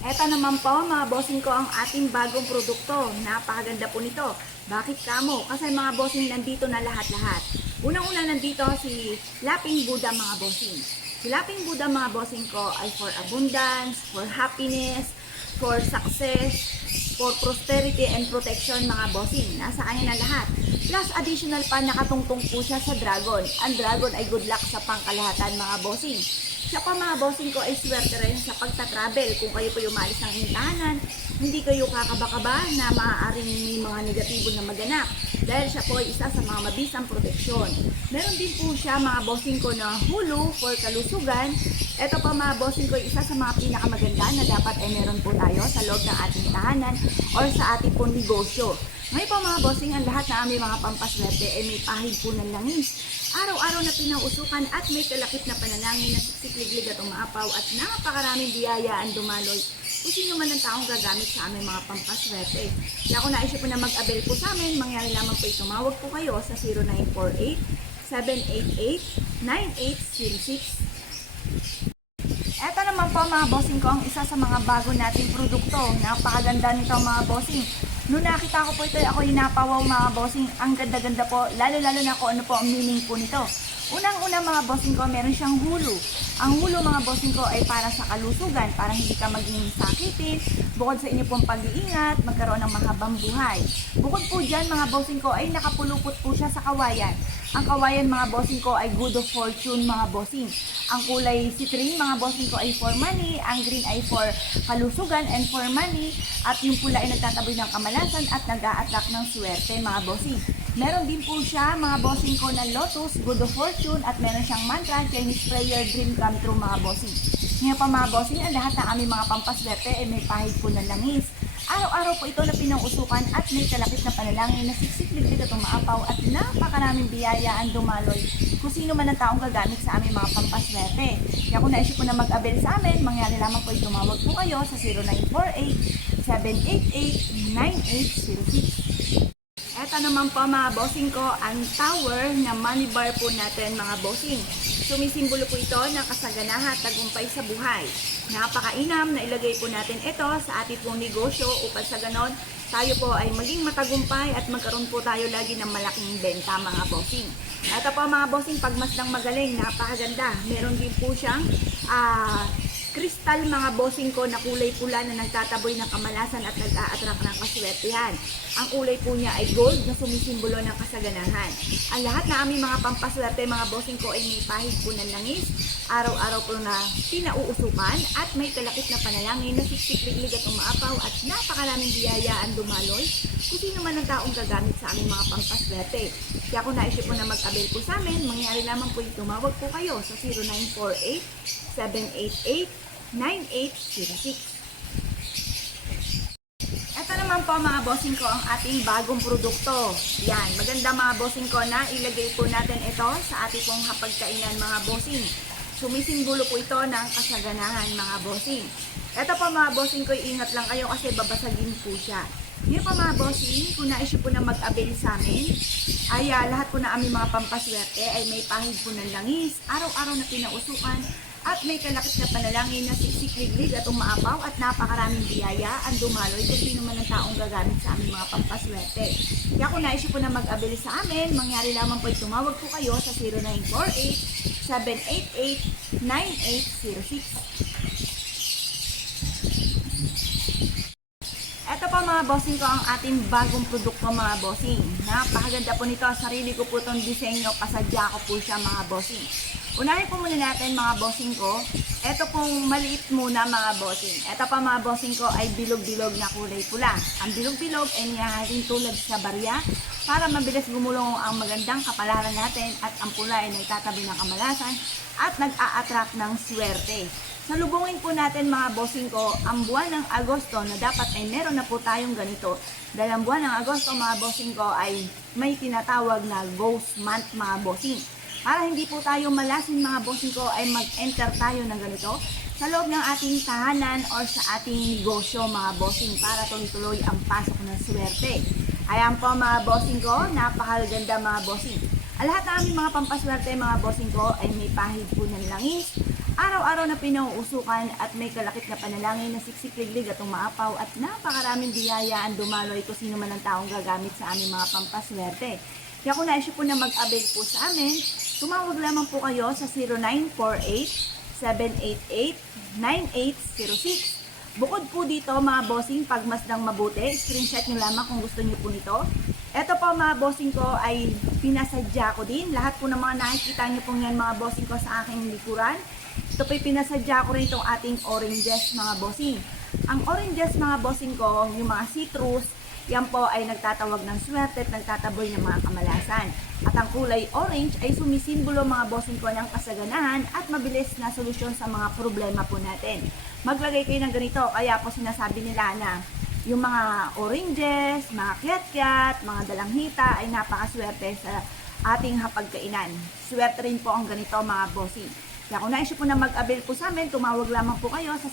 Eto naman po mga bossing ko ang ating bagong produkto. Napakaganda po nito. Bakit kamo? Kasi mga bossing nandito na lahat-lahat. Unang-una nandito si Laping Buddha mga bossing. Si Laping Buddha mga bossing ko ay for abundance, for happiness, for success, for prosperity and protection mga bossing. Nasa kanya na lahat. Plus additional pa nakatungtong po siya sa dragon. Ang dragon ay good luck sa pangkalahatan mga bossing. Siya pa mga bossing ko ay swerte rin sa pagta-travel. Kung kayo po umalis ng intahanan, hindi kayo kakaba-kaba na maaaring may mga negatibo na maganap. Dahil siya po ay isa sa mga mabisang proteksyon. Meron din po siya mga bossing ko na hulu for kalusugan. Ito pa mga bossing ko ay isa sa mga pinakamaganda na dapat ay meron po tayo sa loob ng ating tahanan or sa ating pong negosyo. Ngayon po mga bossing, ang lahat na aming mga pampaswerte ay may pahid po ng langis. Araw-araw na pinausukan at may kalakip na panalangin na siksikliglig at umaapaw at napakaraming biyaya ang dumaloy kung sino man ang taong gagamit sa aming mga pampaswerte. Kaya kung naisip po na mag-avail po sa amin, mangyari lamang po tumawag po kayo sa 0948-788-9806. Eto naman po mga bossing ko ang isa sa mga bago nating produkto. Napakaganda nito mga bossing. Noong nakita ko po ito, ako yung napawaw mga bossing. Ang ganda-ganda po, lalo-lalo na kung ano po ang meaning po nito. Unang-una mga bossing ko, meron siyang hulu. Ang hulu mga bossing ko ay para sa kalusugan, para hindi ka maging sakitin, bukod sa inyo pong pag-iingat, magkaroon ng mahabang buhay. Bukod po dyan mga bossing ko ay nakapulupot po siya sa kawayan. Ang kawayan mga bossing ko ay good of fortune mga bossing. Ang kulay citrine mga bossing ko ay for money, ang green ay for kalusugan and for money, at yung pula ay nagtataboy ng kamalasan at nag-a-attract ng swerte mga bossing. Meron din po siya mga bossing ko na lotus, good of fortune, at meron siyang mantra, Chinese prayer, dream come true mga bossing. Ngayon pa mga bossing, ang lahat ng aming mga pampaswerte ay may pahid po ng langis. Araw-araw po ito na pinausukan at may kalapit na panalangin na siksikliglig at umaapaw at napakaraming biyaya ang dumaloy kung sino man ang taong gagamit sa aming mga pampaswerte. Kaya kung naisip po na mag-avail sa amin, mangyari lamang po tumawag po kayo sa 0948-788-9806. Ito naman po mga bossing ko, ang tower na money bar po natin mga bossing. Sumisimbolo po ito ng kasaganahan at tagumpay sa buhay. Napakainam na ilagay po natin ito sa ating pong negosyo upang sa ganon tayo po ay maging matagumpay at magkaroon po tayo lagi ng malaking benta mga bossing. Ito po mga bossing, pagmasdang magaling, napakaganda. Meron din po siyang kristal mga bossing ko na kulay pula na nagtataboy ng kamalasan at nag-a-attract ng kaswertihan. Ang kulay po niya ay gold na sumisimbolo ng kasaganahan. Ang lahat na aming mga pampaswerte mga bossing ko ay may pahid po ng langis, araw-araw po na pinauusukan at may kalakip na panalangin na siksikliglig at umaapaw at napakaraming biyaya ang dumaloy kung sino man ang taong gagamit sa aming mga pampaswerte. Kaya kung naisip po na mag-avail po sa amin, mangyari lamang po yung tumawag po kayo sa 0948-788-9806. Ito naman po mga bossing ko ang ating bagong produkto. Yan, maganda mga bossing ko na ilagay po natin ito sa ating pong hapagkainan mga bossing. Sumisimbolo po ito ng kasaganahan mga bossing. Ito po mga bossing ko, ingat lang kayo kasi babasagin po siya. Ngayon po mga bossing, kung naisip po na mag-avail sa amin, ay lahat po na aming mga pampaswerte ay may pahid po ng langis, araw-araw na pinausukan, at may kalakip na panalangin na siksikliglig at umaapaw at napakaraming biyaya ang dumaloy kung sino man ang taong gagamit sa aming mga pampaswerte. Kaya kung naisip po na mag-avail sa amin, mangyari lamang po tumawag po kayo sa 0948-788-9806. Ito pa mga bossing ko ang ating bagong produkto mga bossing. Napakaganda po nito. Sarili ko po itong disenyo. Pasadya ko po siya mga bossing. Unahin po muna natin mga bossing ko. Ito pong maliit muna mga bossing. Ito pa mga bossing ko ay bilog-bilog na kulay pula. Ang bilog-bilog ay niyaharing tulad sa barya para mabilis gumulong ang magandang kapalaran natin at ang pula ay naitatabi ng kamalasan at nag-a-attract ng swerte. Salubungin po natin mga bossing ko ang buwan ng Agosto na dapat ay meron na po tayong ganito. Dahil ang buwan ng Agosto mga bossing ko ay may tinatawag na ghost month mga bossing. Para hindi po tayo malasin mga bossing ko ay mag-enter tayo ng ganito sa loob ng ating tahanan or sa ating negosyo mga bossing para tuloy-tuloy ang pasok ng swerte. Ayan po mga bossing ko, napakaganda mga bossing. Ang lahat ng aming mga pampaswerte mga bossing ko ay may pahid po ng langis, Araw-araw na pinauusukan at may kalakip na panalangin na siksik-liglig at umaapaw at napakaraming biyaya ang dumaloy kung sino man ang taong gagamit sa aming mga pampaswerte. Kaya kung nais po na mag-avail po sa amin, tumawag lamang po kayo sa 0948-788-9806. Bukod po dito mga bossing, pagmasdang mabuti, screenshot nyo lamang kung gusto nyo po nito. Ito po mga bossing ko ay pinasadya ko din. Lahat po ng mga nakikita nyo po yan mga bossing ko sa aking likuran. Ito po pinasadya ko rin itong ating oranges mga bossing. Ang oranges mga bossing ko, yung mga citrus, yan po ay nagtatawag ng swerte at nagtataboy ng mga kamalasan. At ang kulay orange ay sumisimbolo mga bossing ko ng kasaganahan at mabilis na solusyon sa mga problema po natin. Maglagay kayo ng ganito, kaya po sinasabi nila na yung mga oranges, mga kiat-kiat, mga dalanghita ay napakaswerte sa ating hapagkainan. Swerte rin po ang ganito mga bossing. Kaya kung nais po na mag-avail po sa amin, tumawag lamang po kayo sa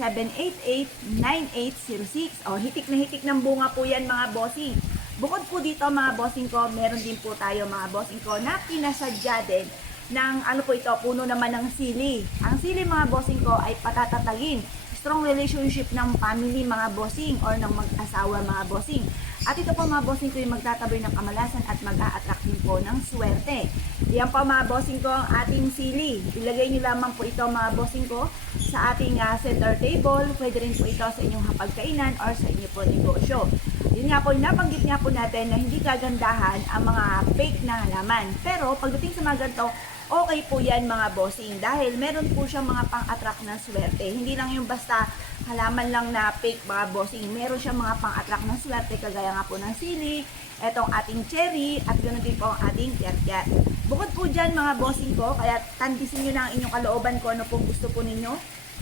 0948-788-9806. O, hitik na hitik ng bunga po yan mga bossing. Bukod po dito mga bossing ko, meron din po tayo mga bossing ko na pinasadya din ng ano po ito, puno naman ng sili. Ang sili mga bossing ko ay patatatagin strong relationship ng family mga bossing or ng mag-asawa mga bossing. At ito po mga bossing ko yung magtataboy ng kamalasan at mag-a-attract din po ng swerte. Yan po mga bossing ko ang ating sili. Ilagay nyo lamang po ito mga bossing ko sa ating center table. Pwede rin po ito sa inyong hapagkainan or sa inyo po negosyo. Yun nga po, nabanggit nga po natin na hindi kagandahan ang mga fake na halaman. Pero pagdating sa mga ganito, okay po yan mga bossing dahil meron po siyang mga pang-attract na swerte. Hindi lang yung basta halaman lang na fake mga bossing. Meron siyang mga pang-attract na swerte kagaya nga po ng sili, etong ating cherry at ganoon din po ang ating kiat-kiat. Bukod po dyan mga bossing ko, kaya tantisin nyo na ang inyong kalooban ko ano pong gusto po ninyo.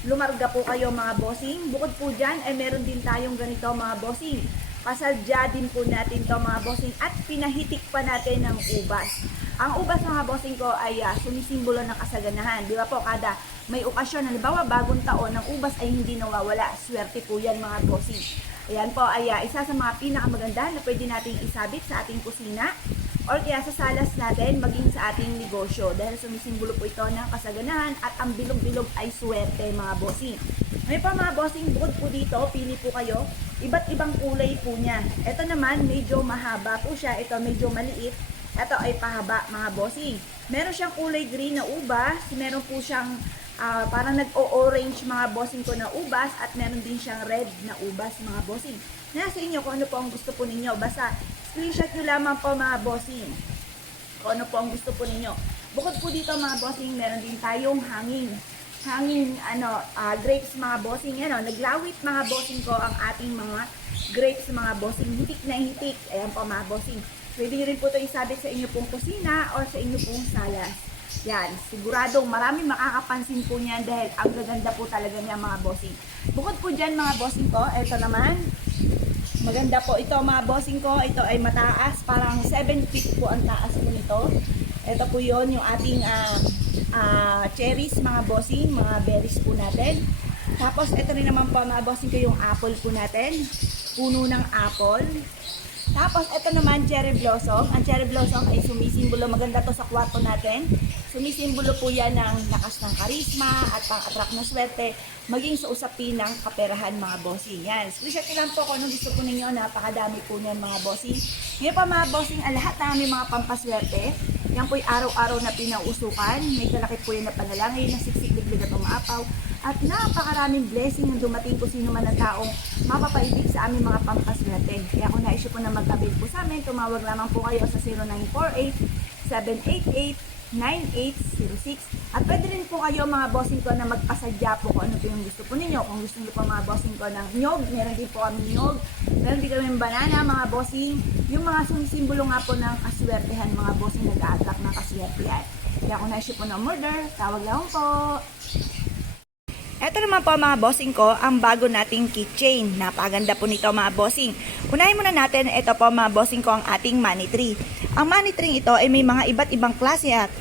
Lumarga po kayo mga bossing. Bukod po dyan ay meron din tayong ganito mga bossing. Pasadya din po natin to mga bossing at pinahitik pa natin ng ubas. Ang ubas mga bossing ko ay sumisimbolo ng kasaganahan. Di ba po, kada may okasyon, halimbawa bagong taon, ang ubas ay hindi nawawala. Swerte po yan mga bossing. Ayan po ay isa sa mga pinakamaganda na pwede nating isabit sa ating kusina or kaya sa salas natin maging sa ating negosyo dahil sumisimbolo po ito ng kasaganahan at ang bilog-bilog ay swerte mga bossing. May pa mga bossing, bukod po dito, pili po kayo. Iba't ibang kulay po niya. Ito naman, medyo mahaba po siya. Ito medyo maliit. Ito ay pahaba mga bossing. Meron siyang kulay green na ubas. Meron po siyang parang nag-o-orange mga bossing ko na ubas. At meron din siyang red na ubas mga bossing. Nasa inyo kung ano po ang gusto po ninyo. Basta screenshot nyo lamang po mga bossing. Kung ano po ang gusto po ninyo. Bukod po dito mga bossing, meron din tayong hanging grapes mga bossing. Naglawit mga bossing ko ang ating mga grapes mga bossing. Hitik na hitik. Ayan po mga bossing. Pwede nyo rin po ito isabit sa inyo pong kusina or sa inyo pong salas. Yan, siguradong maraming makakapansin po niyan dahil ang gaganda po talaga niya mga bossing. Bukod po dyan mga bossing ko, ito naman, maganda po ito mga bossing ko. Ito ay mataas, parang 7 feet po ang taas po nito. Ito po yon yung ating cherries mga bossing, mga berries po natin. Tapos ito rin naman po mga bossing ko yung apple po natin. Puno ng apple. Tapos, ito naman, cherry blossom. Ang cherry blossom ay sumisimbolo, maganda to sa kwarto natin. Sumisimbolo po yan ng lakas ng karisma at pang-attract ng swerte, maging sa usapin ng kaperahan mga bossing. Yan, screenshot lang po kung anong gusto po ninyo, napakadami po niyan mga bossing. Ngayon pa mga bossing, ang lahat ng aming mga pampaswerte, yan po'y araw-araw na pinausukan. May kalakip po yan na panalangin, na siksik-liglig at umaapaw. At napakaraming blessing ang dumating kung sino man ang taong mapapaibig sa aming mga pampaswerte. Kaya kung na-issue po na mag-avail po sa amin, tumawag lamang po kayo sa 0948-788-9806. At pwede rin po kayo mga bossing ko na magpasadya po kung ano po yung gusto po ninyo. Kung gusto niyo po mga bossing ko ng nyog, meron din po kami nyog. Meron din kami banana mga bossing. Yung mga sumisimbolo nga po ng kaswertehan mga bossing, nag-a-attract ng kaswertehan. Kaya kung na-issue po ng murder, tawag lang po. Ito naman po mga bossing ko, ang bago nating keychain. Napaganda po nito mga bossing. Unahin muna natin, ito po mga bossing ko ang ating money tree. Ang money tree ito ay may mga iba't ibang klase at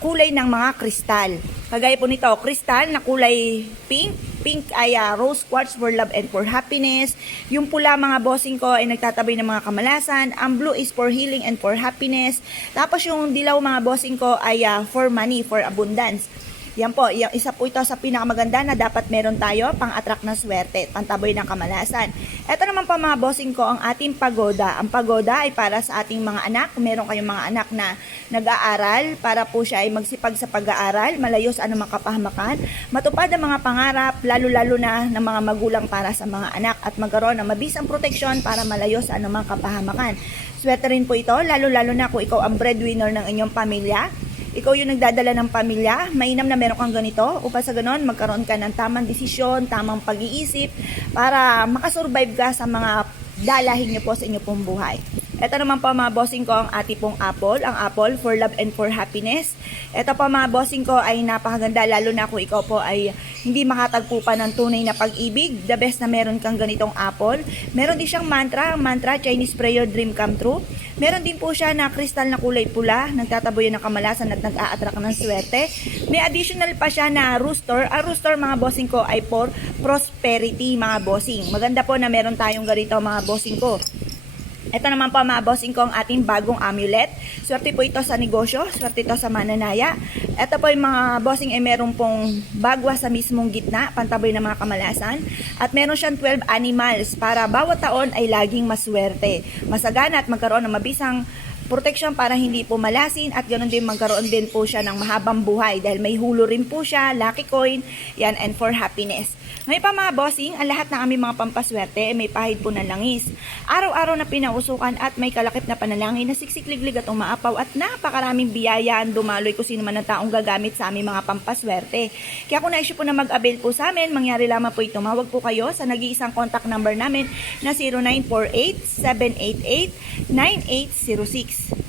kulay ng mga kristal. Kagaya po nito, kristal na kulay pink. Pink ay rose quartz for love and for happiness. Yung pula mga bossing ko ay nagtatabi ng mga kamalasan. Ang blue is for healing and for happiness. Tapos yung dilaw mga bossing ko ay for money, for abundance. Yan po, isa po ito sa pinakamaganda na dapat meron tayo pang-attract ng swerte, pantaboy ng kamalasan. Ito naman po mga bossing ko, ang ating pagoda. Ang pagoda ay para sa ating mga anak. Kung meron kayong mga anak na nag-aaral, para po siya ay magsipag sa pag-aaral, malayo sa anumang kapahamakan, matupad ang mga pangarap, lalo-lalo na ng mga magulang para sa mga anak at magkaroon ng mabisang proteksyon para malayo sa anumang kapahamakan. Swerte rin po ito, lalo-lalo na kung ikaw ang breadwinner ng inyong pamilya. Ikaw yung nagdadala ng pamilya, mainam na meron kang ganito upang sa ganon magkaroon ka ng tamang desisyon, tamang pag-iisip para makasurvive ka sa mga dalahin nyo po sa inyo pong buhay. Ito naman po mga bossing ko ang ating pong apple, ang apple for love and for happiness. Ito po mga bossing ko ay napakaganda lalo na kung ikaw po ay hindi makatagpo pa ng tunay na pag-ibig. The best na meron kang ganitong apple. Meron din siyang mantra, ang mantra Chinese prayer dream come true. Meron din po siya na kristal na kulay pula, nagtataboy ng kamalasan at nag-a-attract ng swerte. May additional pa siya na rooster. Ang rooster mga bossing ko ay for prosperity mga bossing. Maganda po na meron tayong ganito mga bossing ko. Ito naman po mga bossing ko ang ating bagong amulet. Swerte po ito sa negosyo, swerte ito sa mananaya. Ito po yung mga bossing ay meron pong bagwa sa mismong gitna, pantaboy ng mga kamalasan. At meron siyang 12 animals para bawat taon ay laging maswerte, masagana at magkaroon ng mabisang protection para hindi po malasin at ganoon din magkaroon din po siya ng mahabang buhay dahil may hulo rin po siya, lucky coin, yan, and for happiness. Ngayon pa mga bossing, ang lahat ng aming mga pampaswerte ay may pahid po ng langis. Araw-araw na pinausukan at may kalakip na panalangin na siksikliglig at umaapaw at napakaraming biyaya ang dumaloy kung sino man ang taong gagamit sa aming mga pampaswerte. Kaya kung na-issue po na mag-avail po sa amin, mangyari lamang po tumawag po kayo sa nag-iisang contact number namin na 0948-788-9806.